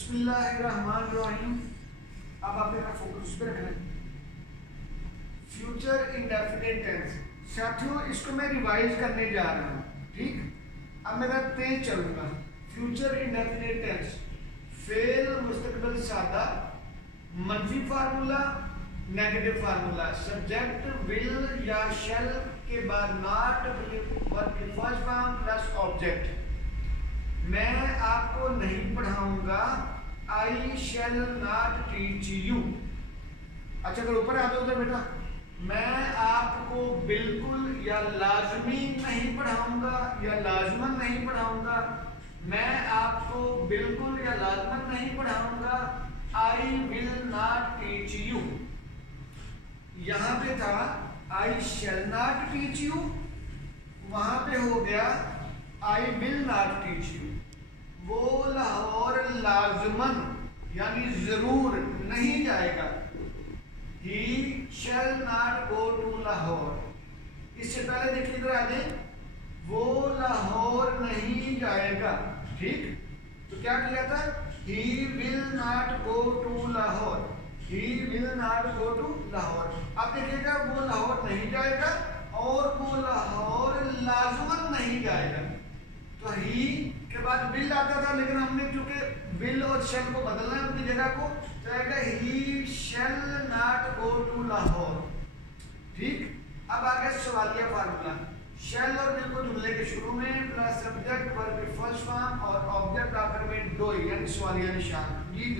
बिस्मिल्लाहिर्रहमानिर्रहीम। अब आप मेरा फोकस उस पर रखना है, फ्यूचर इंडेफिनिट टेंस। साथियों, इसको मैं रिवाइज करने जा रहा हूँ, ठीक। अब मैं तेज चलूंगा। फ्यूचर इंडेफिनिट टेंस, फेल मुस्तकबिल सादा, मनफी formula, negative formula, subject will या शैल के बाद नॉट वर्ब की फर्स्ट फॉर्म प्लस ऑब्जेक्ट। मैं आपको नहीं पढ़ाऊंगा, आई शैल नॉट टीच यू। अच्छा, अगर ऊपर आ जाओ उधर बेटा, मैं आपको बिल्कुल या लाजमी नहीं पढ़ाऊंगा या लाजमन नहीं पढ़ाऊंगा। मैं आपको बिल्कुल या लाजमन नहीं पढ़ाऊंगा, I will not teach you. यहां पे था I shall not teach you, वहां पे हो गया I will not teach you. वो लाहौर लाजमन यानी जरूर नहीं जाएगा, he shall not go to Lahore. इससे पहले देखिए इधर आ जाए, वो लाहौर नहीं जाएगा, ठीक। तो क्या किया था, he will not go to Lahore, he will not go to Lahore. अब देखिएगा, वो लाहौर नहीं जाएगा और वो लाहौर लाजमन नहीं जाएगा। तो ही के बाद विल आता था, लेकिन हमने चूंकि विल और शैल को बदलना है उनकी जगह को, तो आएगा he shall not go to Lahore, ठीक। अब आ गया सवालिया फार्मूला। शैल और विल को जुमले के शुरू में प्लस सब्जेक्ट वर्ब की फर्स्ट फॉर्म और ऑब्जेक्ट आखिर में डू यानी सवालिया निशान। जी